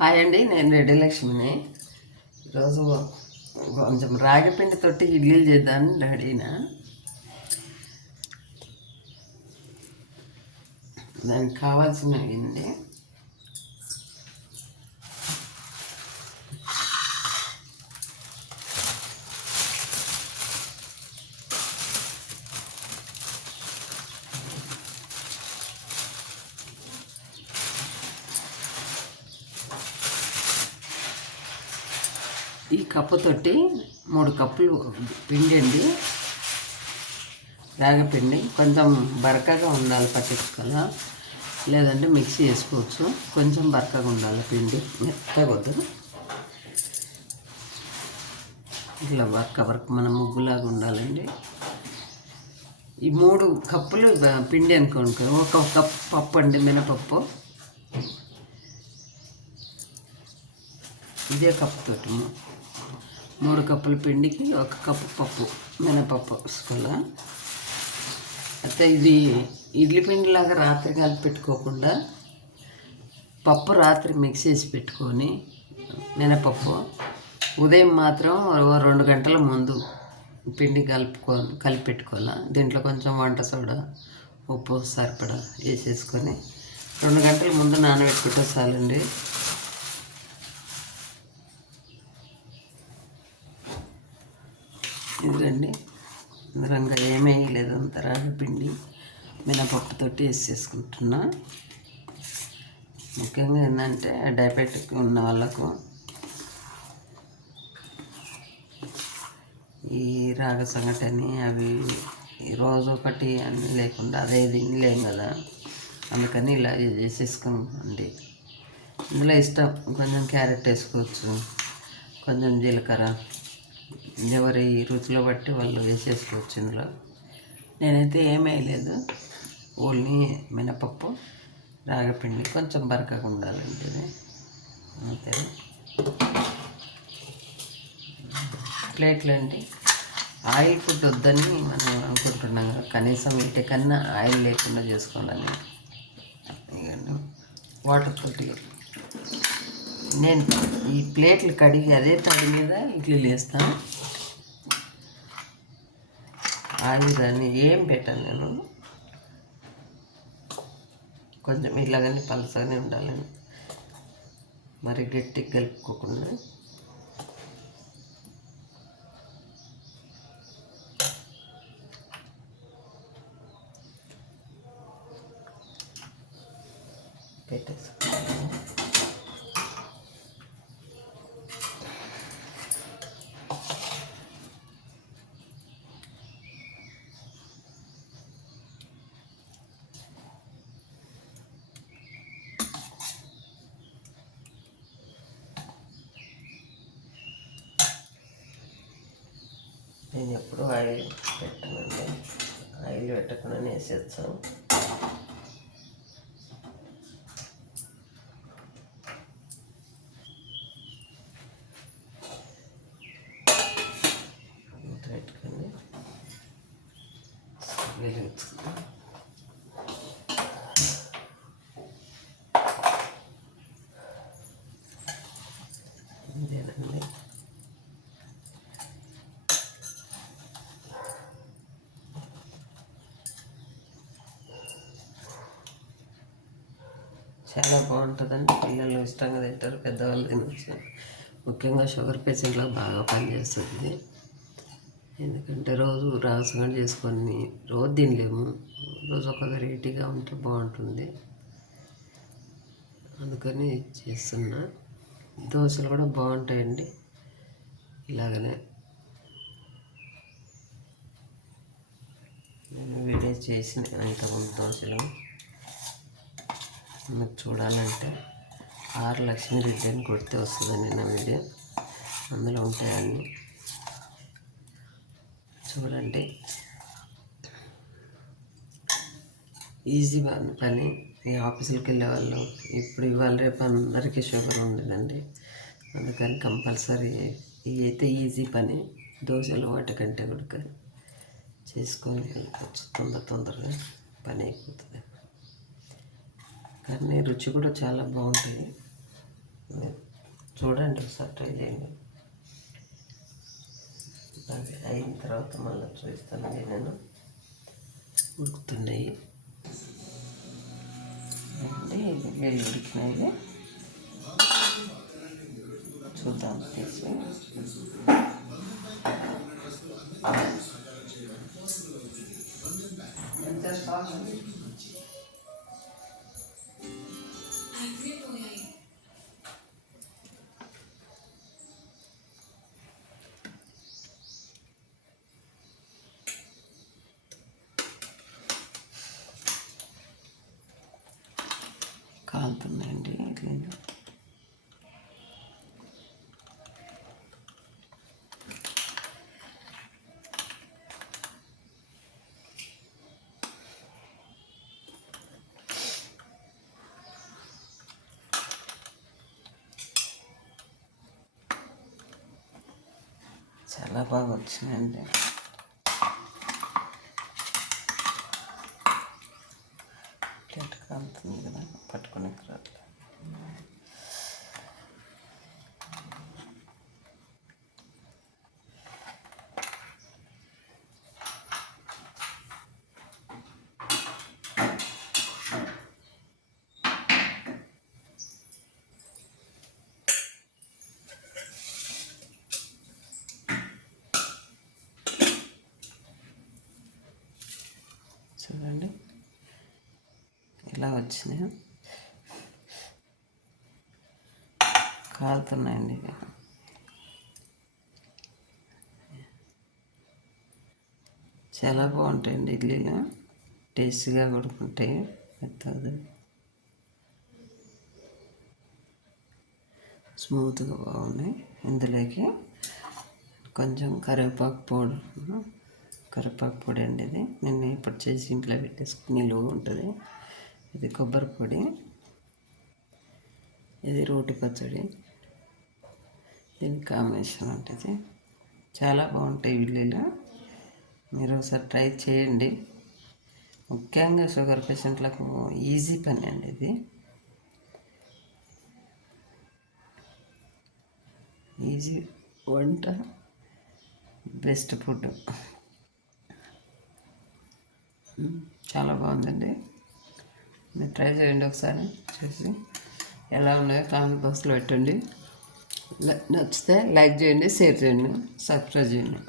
Hi అండి, నేను రెడ్డి లక్ష్మిని. ఈరోజు కొంచెం రాగి పిండితోటి ఇడ్లీలు చేద్దామని రెడీనా. దానికి కావాల్సినవి అండి ఈ కప్పుతోటి 3 కప్పులు పిండి అండి, రాగిపిండి. కొంచెం బరకగా ఉండాలి, పట్టించుకోవాలా, లేదంటే మిక్సీ వేసుకోవచ్చు. కొంచెం బరకగా ఉండాలి పిండి, మెత్తగా వద్దు. ఇట్లా బరక మన ముగ్గులాగా ఉండాలండి. ఈ 3 కప్పులు పిండి అనుకోండి, ఒక కప్పు పప్పు అండి, మినపప్పు. ఇదే కప్పుతోటి 3 కప్పుల పిండికి 1 కప్పు పప్పు, మినపప్పు వేసుకోవాలా. అయితే ఇది ఇడ్లీ పిండిలాగా రాత్రి కలిపి పెట్టుకోకుండా పప్పు రాత్రి మిక్స్ చేసి పెట్టుకొని, మినపప్పు ఉదయం మాత్రం 2 గంటల ముందు పిండి కలిపి పెట్టుకోవాలా. దీంట్లో కొంచెం వంట సోడా, ఉప్పు సరిపడా వేసేసుకొని 2 గంటల ముందు నానబెట్టుకుంటే చాలండి. ఇదండి, రంగా ఏమీ వేయలేదు, అంత రాగి పిండి మినపప్పుతోటి వేసేసుకుంటున్నా. ముఖ్యంగా ఏంటంటే డయాబెటిక్ ఉన్న వాళ్ళకు ఈ రాగ సంగటని అవి రోజు ఒకటి అన్నీ లేకుండా అదే తినలేం కదా, అందుకని ఇలా చేసేసుకోండి. ఇందులో ఇష్టం కొంచెం క్యారెట్ వేసుకోవచ్చు, కొంచెం జీలకర్ర, ఎవరి రుచిలో బట్టి వాళ్ళు వేసేసుకోవచ్చు. ఇందులో నేనైతే ఏమీ వేయలేదు, ఓన్లీ మినపప్పు, రాగిపిండి, కొంచెం బరకగా ఉండాలండి, అంతే. ప్లేట్లు అండి, ఆయిల్ ఫుడ్ వద్దని మనం అనుకుంటున్నాం కదా, కనీసం వీటికన్నా ఆయిల్ లేకుండా చేసుకోవాలని. వాటర్ తోటి నేను ఈ ప్లేట్లు కడిగి అదే తడి మీద ఇడ్లీలు వేస్తాను. ఆయిల్ దాన్ని ఏం పెట్టాను నేను, కొంచెం ఇలాగని పలసగానే ఉండాలని, మరి గట్టిగా కలుపుకోకుండా. పెట్టేసుకుంటాను. నేను ఎప్పుడు ఆయిల్ పెట్టనండి, ఆయిల్ పెట్టకుండా వేసేస్తాను. పెట్టుకొని వెలుగుతుంది. ఇదేనండి, చాలా బాగుంటుందండి. పిల్లలు ఇష్టంగా తింటారు, పెద్దవాళ్ళు తినచ్చు. ముఖ్యంగా షుగర్ పేషెంట్లకు బాగా పనిచేస్తుంది. ఎందుకంటే రోజు రాసుకొని చేసుకొని రోజు తినలేము, రోజు ఒక వెరైటీగా ఉంటే బాగుంటుంది, అందుకని చేస్తున్నా. దోశలు కూడా బాగుంటాయండి, ఇలాగనే వీడియో చేసిన ఇంతకుముందు దోశలు మీకు చూడాలంటే ఆర్ లక్ష్మీ రెడ్డి అని కొడితే వస్తుందండి నా వీడియో, అందులో ఉంటాయన్నీ చూడండి. ఈజీ పని. ఈ ఆఫీసులకు వెళ్ళే వాళ్ళు ఇప్పుడు ఇవాళ రేపు అందరికీ షుగర్ ఉండదండి, అందుకని కంపల్సరీ ఇవి అయితే ఈజీ పని. దోశలు వాటికంటే కూడా చేసుకొని వెళ్ళిపోవచ్చు, తొందరగా పని అయిపోతుంది. కానీ రుచి కూడా చాలా బాగుంటుంది. చూడండి, ఒకసారి ట్రై చేయండి. అది అయిన తర్వాత మళ్ళీ చూస్తానండి. నేను ఉడుకుతున్నాయి అంటే ఇడ్లీలు ఉడికినాయి. చూద్దాం తీసి. కాలుతున్నాయండి ఇడ్లీలు. చాలా బాగా వచ్చినాయండి. ప్లేట్ కాలుతుంది కదా, పట్టుకునే రాదు. చూడండి ఇలా వచ్చినాయి, కాలుతున్నాయండి. చాలా బాగుంటాయండి ఇడ్లీలు, టేస్టీగా కొడుకుంటాయి. మెత్తగా స్మూత్గా బాగున్నాయి. ఇందులోకి కొంచెం కరివేపాకు పొడి అండి. ఇది నేను ఇప్పుడు చేసి ఇంట్లో పెట్టేసుకుని నిలువ ఉంటుంది. ఇది కొబ్బరి పొడి, ఇది రోటి పచ్చడి, దీని కాంబినేషన్ ఉంటుంది. చాలా బాగుంటాయి ఇడ్లీలు. మీరు ఒకసారి ట్రై చేయండి. ముఖ్యంగా షుగర్ పేషెంట్లకు ఈజీ పని అండి ఇది. ఈజీ వంట, బెస్ట్ ఫుడ్. చాలా బాగుందండి. మీరు ట్రై చేయండి ఒకసారి. చేసి ఎలా ఉన్నాయో కామెంట్ బాక్స్లో పెట్టండి. నచ్చితే లైక్ చేయండి, షేర్ చేయండి, సబ్స్క్రైబ్ చేయండి.